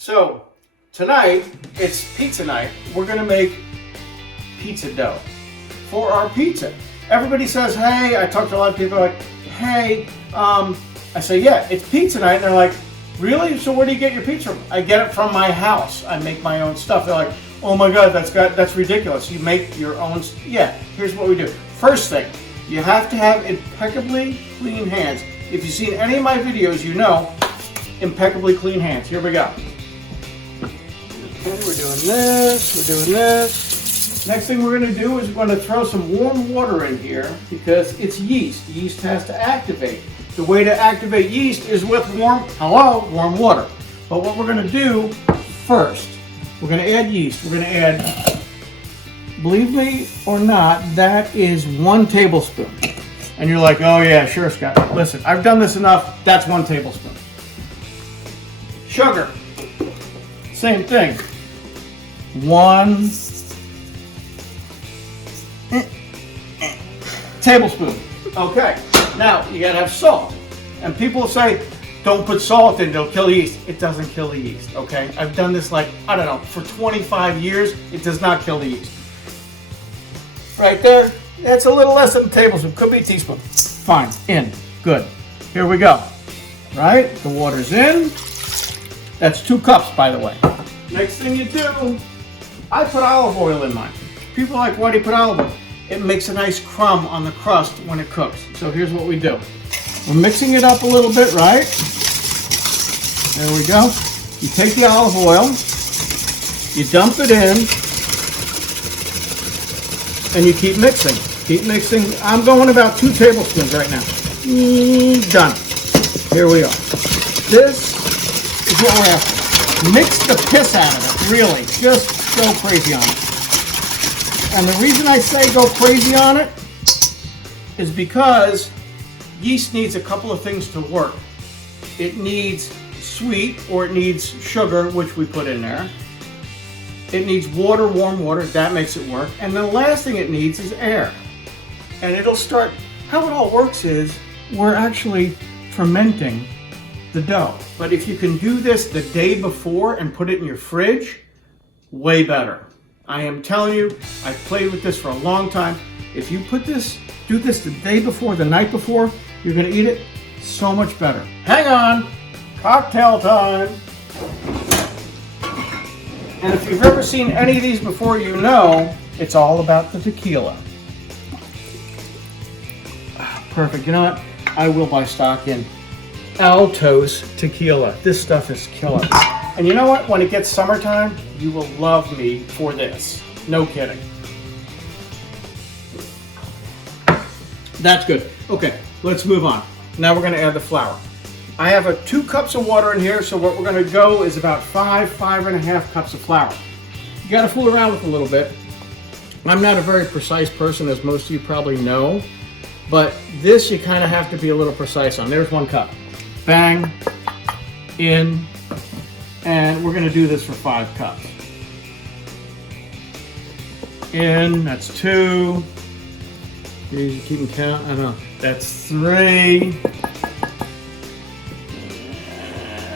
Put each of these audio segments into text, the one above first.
So tonight, it's pizza night. We're gonna make pizza dough for our pizza. Everybody says, hey, I talk to a lot of people like, hey, I say, yeah, it's pizza night. And they're like, really? So where do you get your pizza from? I get it from my house. I make my own stuff. They're like, oh my God, that's ridiculous. You make your own, yeah, here's what we do. First thing, you have to have impeccably clean hands. If you've seen any of my videos, you know, impeccably clean hands. Here we go. Okay, we're doing this, we're doing this. Next thing we're going to do is we're going to throw some warm water in here because it's yeast. Yeast has to activate. The way to activate yeast is with warm water. But what we're going to do first, we're going to add yeast. We're going to add, believe me or not, that is 1 tablespoon. And you're like, oh yeah, sure, Scott. Listen, I've done this enough. That's 1 tablespoon. Sugar, same thing. 1 tablespoon. Okay, now you gotta have salt. And people say, don't put salt in, it'll kill yeast. It doesn't kill the yeast, okay? I've done this like, I don't know, for 25 years, it does not kill the yeast. Right there, that's a little less than a tablespoon, could be a teaspoon. Fine, in, good. Here we go, right? The water's in. That's 2 cups, by the way. Next thing you do, I put olive oil in mine. People are like, why do you put olive oil? It makes a nice crumb on the crust when it cooks. So here's what we do. We're mixing it up a little bit, right? There we go. You take the olive oil, you dump it in, and you keep mixing. Keep mixing. I'm going about 2 tablespoons right now. Done. Here we are. This is what we're after. Mix the piss out of it, really. Just go crazy on it. And the reason I say go crazy on it is because yeast needs a couple of things to work. It needs sweet, or it needs sugar, which we put in there. It needs water, warm water, that makes it work. And the last thing it needs is air. And it'll start, how it all works is, we're actually fermenting the dough. But if you can do this the day before and put it in your fridge, way better. I am telling you, I've played with this for a long time. If you do this the day before, the night before, you're gonna eat it so much better. Hang on, cocktail time. And if you've ever seen any of these before, you know it's all about the tequila. Perfect, you know what? I will buy stock in Altos tequila. This stuff is killer. And you know what? When it gets summertime, you will love me for this. No kidding. That's good. Okay, let's move on. Now we're going to add the flour. I have 2 cups of water in here, so what we're going to go is about 5.5 cups of flour. You got to fool around with a little bit. I'm not a very precise person, as most of you probably know, but this you kind of have to be a little precise on. There's 1 cup. Bang, in, and we're going to do this for 5 cups. In, that's 2. You keep them count. I don't know. That's 3.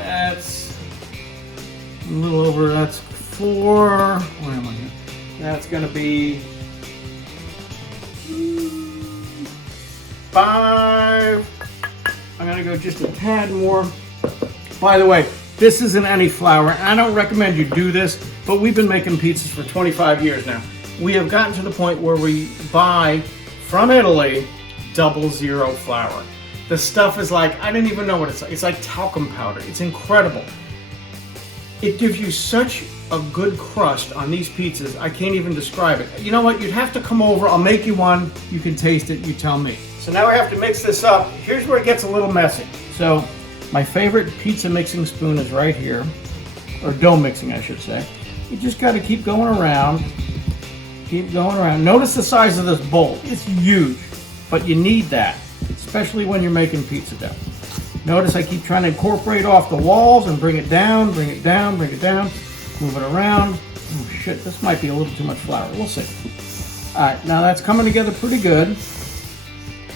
That's a little over. That's 4. Where am I here? That's going to be 5. I'm going to go just a tad more. By the way, this isn't any flour. I don't recommend you do this, but we've been making pizzas for 25 years now. We have gotten to the point where we buy from Italy 00 flour. The stuff is like, I didn't even know what it's like. It's like talcum powder. It's incredible. It gives you such a good crust on these pizzas. I can't even describe it. You know what? You'd have to come over. I'll make you one. You can taste it. You tell me. So now we have to mix this up. Here's where it gets a little messy. So my favorite pizza mixing spoon is right here, or dough mixing, I should say. You just got to keep going around. Keep going around. Notice the size of this bowl. It's huge, but you need that, especially when you're making pizza dough. Notice I keep trying to incorporate off the walls and bring it down, bring it down, bring it down, move it around. Oh shit, this might be a little too much flour. We'll see. All right, now that's coming together pretty good.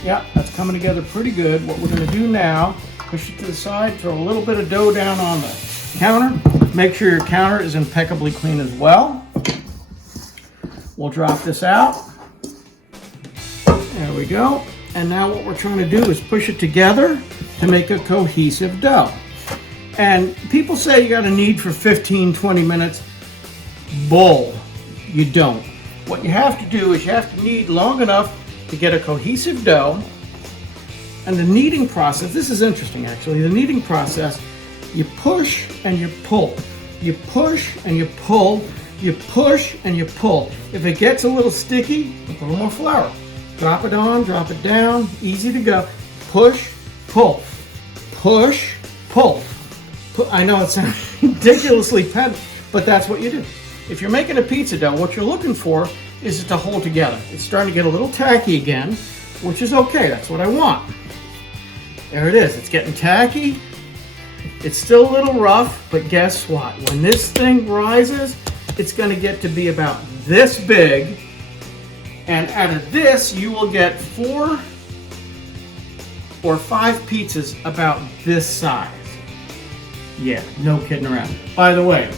Yeah, that's coming together pretty good. What we're going to do now, push it to the side, throw a little bit of dough down on this. counter. Make sure your counter is impeccably clean as well. We'll drop this out. There we go. And now what we're trying to do is push it together to make a cohesive dough. And people say you got to knead for 15, 20 minutes. Bull. You don't. What you have to do is you have to knead long enough to get a cohesive dough. And the kneading process, this is interesting actually, the kneading process, you push and you pull. You push and you pull. You push and you pull. If it gets a little sticky, put a little more flour. Drop it on, drop it down, easy to go. Push, pull. Push, pull. I know it sounds ridiculously petty, but that's what you do. If you're making a pizza dough, what you're looking for is it to hold together. It's starting to get a little tacky again, which is okay. That's what I want. There it is. It's getting tacky. It's still a little rough, but guess what? When this thing rises, it's going to get to be about this big. And out of this, you will get 4 or 5 pizzas about this size. Yeah, no kidding around. By the way,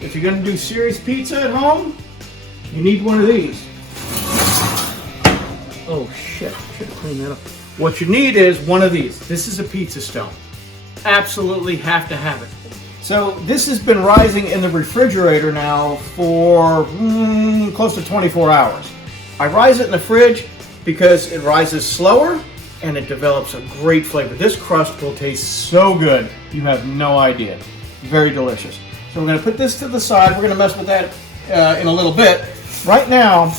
if you're going to do serious pizza at home, you need one of these. Oh shit, should have cleaned that up. What you need is one of these. This is a pizza stone. Absolutely have to have it. So this has been rising in the refrigerator now for close to 24 hours. I rise it in the fridge because it rises slower and it develops a great flavor. This crust will taste so good, you have no idea. Very delicious. So we're going to put this to the side. We're going to mess with that in a little bit. Right now,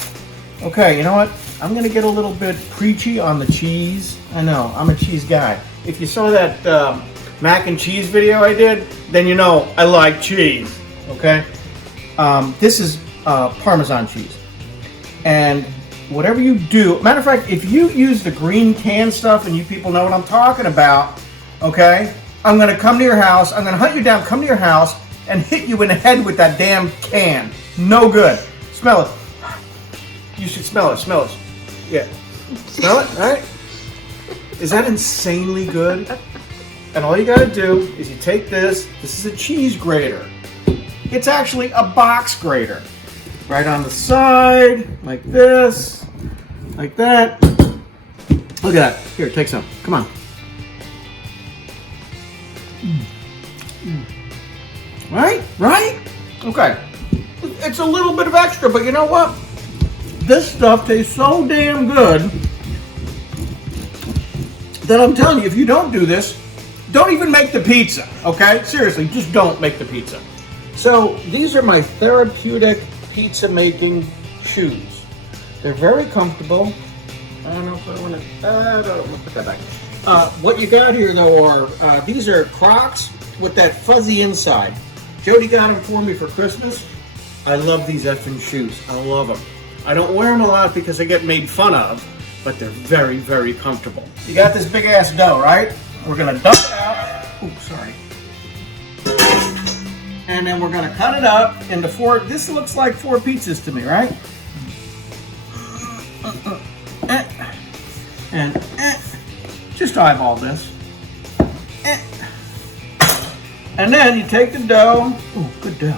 okay, you know what? I'm going to get a little bit preachy on the cheese. I know, I'm a cheese guy. If you saw that mac and cheese video I did, then you know I like cheese, okay? This is Parmesan cheese. And whatever you do, matter of fact, if you use the green can stuff, and you people know what I'm talking about, okay? I'm gonna come to your house, I'm gonna hunt you down, come to your house, and hit you in the head with that damn can. No good. Smell it. You should smell it, smell it. Yeah. Smell it, all right? Is that insanely good? And all you gotta do is you take this is a cheese grater. It's actually a box grater. Right on the side, like this, like that. Look at that. Here, take some. Come on. Right? Right? Okay. It's a little bit of extra, but you know what? This stuff tastes so damn good that I'm telling you, if you don't do this, don't even make the pizza, okay? Seriously, just don't make the pizza. So these are my therapeutic pizza making shoes. They're very comfortable. I don't know if I want to put that back. What you got here though are, these are Crocs with that fuzzy inside. Jody got them for me for Christmas. I love these effing shoes. I love them. I don't wear them a lot because they get made fun of, but they're very, very comfortable. You got this big ass dough, right? We're gonna dump it out. Oops, sorry. And then we're gonna cut it up into 4. This looks like 4 pizzas to me, right? And just eyeball this. And then you take the dough. Ooh, good dough.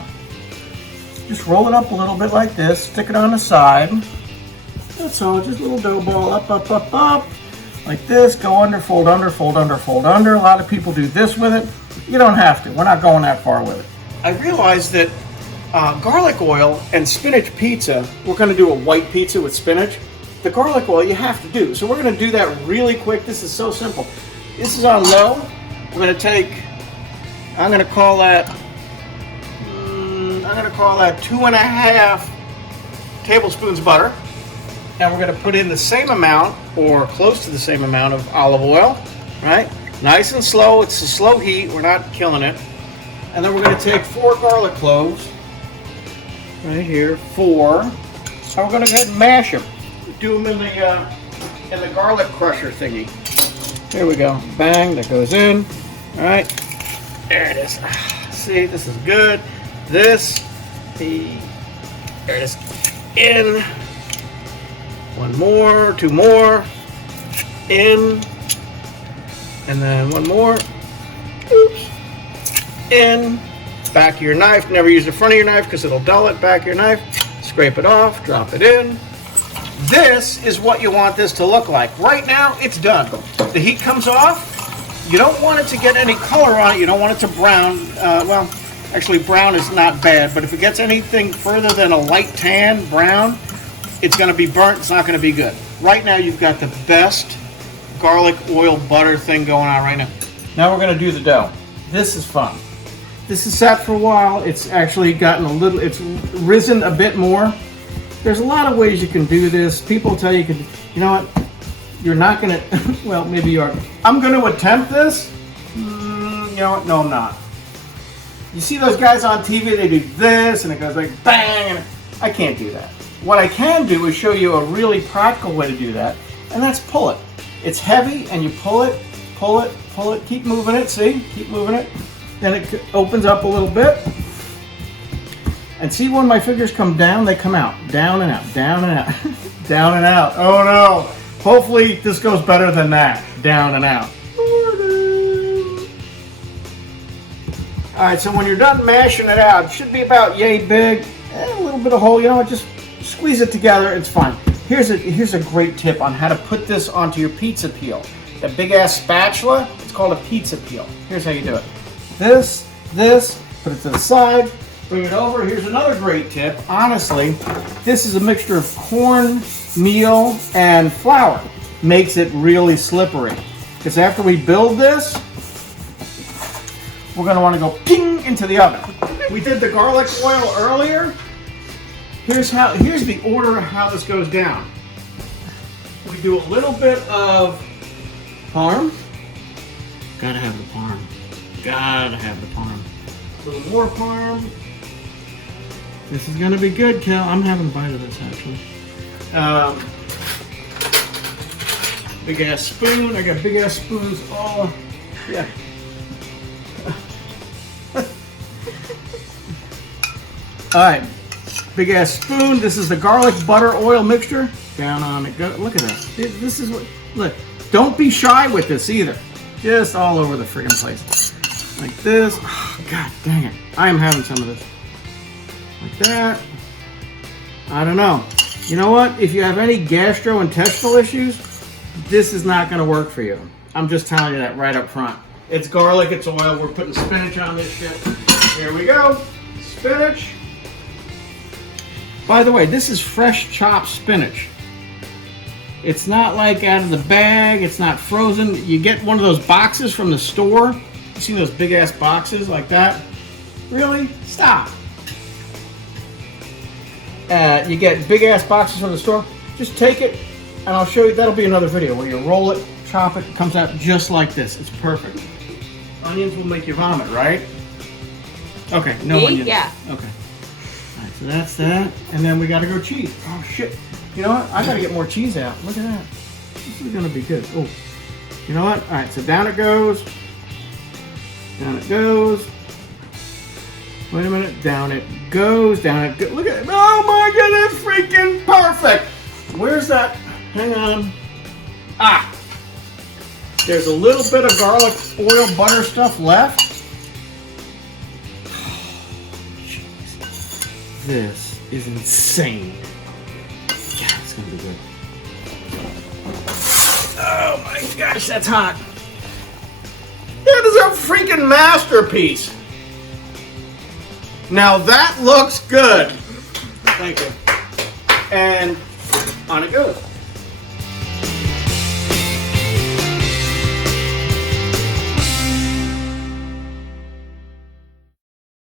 Just roll it up a little bit like this. Stick it on the side. That's all. Just a little dough ball up, up, up, up. Like this. Go under, fold under, fold under, fold under. A lot of people do this with it. You don't have to. We're not going that far with it. I realized that garlic oil and spinach pizza, we're going to do a white pizza with spinach. The garlic oil you have to do. So we're going to do that really quick. This is so simple. This is on low. We're going to take, I'm going to call that 2.5 tablespoons butter. And we're going to put in the same amount or close to the same amount of olive oil, right? Nice and slow. It's a slow heat. We're not killing it. And then we're going to take 4 garlic cloves, right here, 4. So we're going to go ahead and mash them. Do them in the garlic crusher thingy. Here we go. Bang, that goes in. All right, there it is. See, this is good. There it is. In. 1 more, 2 more. In. And then 1 more. Oops. in, back of your knife. Never use the front of your knife because it'll dull it. Back of your knife, scrape it off, drop it in. This is what you want this to look like. Right now, it's done. The heat comes off. You don't want it to get any color on it. You don't want it to brown. Well, actually, brown is not bad, but if it gets anything further than a light tan, brown, it's going to be burnt. It's not going to be good. Right now, you've got the best garlic oil butter thing going on right now. Now we're going to do the dough. This is fun. This is sat for a while. It's actually gotten a little, it's risen a bit more. There's a lot of ways you can do this. People tell you, you know what, you're not going to, well, maybe you are. I'm going to attempt this. You know what, no, I'm not. You see those guys on TV, they do this, and it goes like bang, and I can't do that. What I can do is show you a really practical way to do that, and that's pull it. It's heavy, and you pull it, pull it, pull it, keep moving it, see? Keep moving it. Then it opens up a little bit. And see when my fingers come down, they come out. Down and out, down and out, down and out. Oh no. Hopefully this goes better than that. Down and out. Alright, so when you're done mashing it out, it should be about yay big. A little bit of hole, you know, just squeeze it together, it's fine. Here's a great tip on how to put this onto your pizza peel. That big ass spatula, it's called a pizza peel. Here's how you do it. This, put it to the side. Bring it over. Here's another great tip. Honestly, this is a mixture of corn, meal, and flour. Makes it really slippery. Because after we build this, we're going to want to go ping into the oven. We did the garlic oil earlier. Here's the order of how this goes down. We do a little bit of parm. Gotta have the parm. Gotta have the parm. A little more parm. This is gonna be good, Kel. I'm having a bite of this actually. Big ass spoon. I got big ass spoons all. Yeah. All right. Big ass spoon. This is the garlic butter oil mixture. Down on it. Look at that. This is what. Look. Don't be shy with this either. Just all over the friggin' place. Like this. Oh, God dang it. I am having some of this. Like that. I don't know. You know what? If you have any gastrointestinal issues, this is not going to work for you. I'm just telling you that right up front. It's garlic, it's oil. We're putting spinach on this shit. Here we go. Spinach. By the way, this is fresh chopped spinach. It's not like out of the bag. It's not frozen. You get one of those boxes from the store. You see those big ass boxes like that? Really? Stop. You get big ass boxes from the store. Just take it and I'll show you. That'll be another video where you roll it, chop it, it comes out just like this. It's perfect. Onions will make you vomit, right? Okay, no onions. Yeah. Okay. All right, so that's that. And then we gotta go cheese. Oh shit. You know what? I gotta get more cheese out. Look at that. This is gonna be good. Oh. You know what? All right, so down it goes. Down it goes. Wait a minute. Down it goes. Down it goes. Look at it. Oh my god, it's freaking perfect. Where's that? Hang on. Ah. There's a little bit of garlic, oil, butter stuff left. This is insane. Yeah, it's gonna be good. Oh my gosh, that's hot. That is a freaking masterpiece. Now that looks good. Thank you. And on it goes.